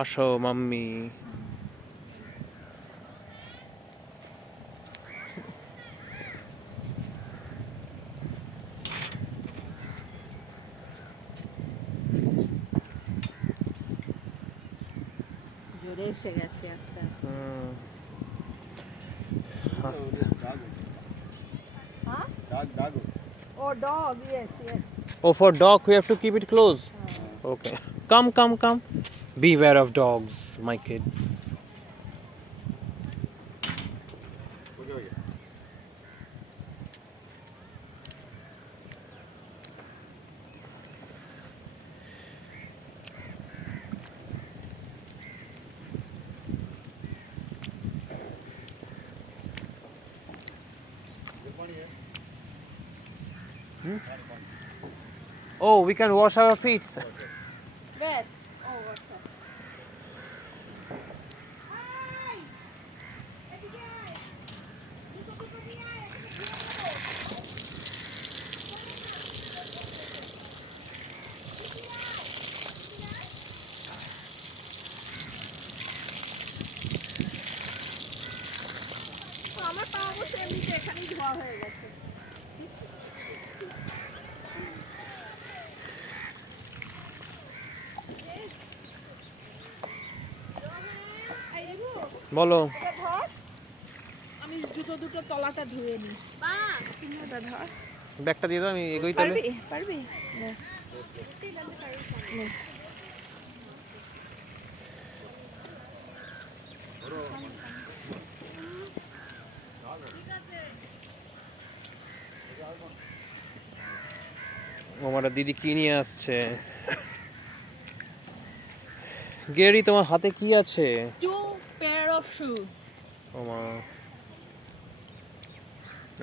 আসো মাম্মি। জোরে এসে গেছে আস্তে আস্তে। আস্তে। হ্যাঁ? Dog. Oh, dog, yes, yes. Oh, for dog we have to keep it close. Okay. Come. Beware of dogs, my kids. Okay. Oh, we can wash our feet. Where? Oh, what's up? আমার পা অবশ্য এমনিতে এখানেই ধোয়া হয়ে গেছে। বলো। এটা ধর, আমি জুতো দুটো তলাটা ধুয়ে নিই। তুমি ওটা ধর। ব্যাগটা দিয়ে দাও, আমি এগোই তাহলে। পারবি নে। নে। আমার দিদি কি নিয়ে আসছে? গেরি, তোমার হাতে কি আছে? 2 pair of shoes.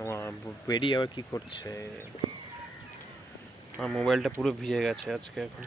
আমার বেরি আবার কি করছে? আমার মোবাইলটা পুরো ভিজে গেছে আজকে এখন।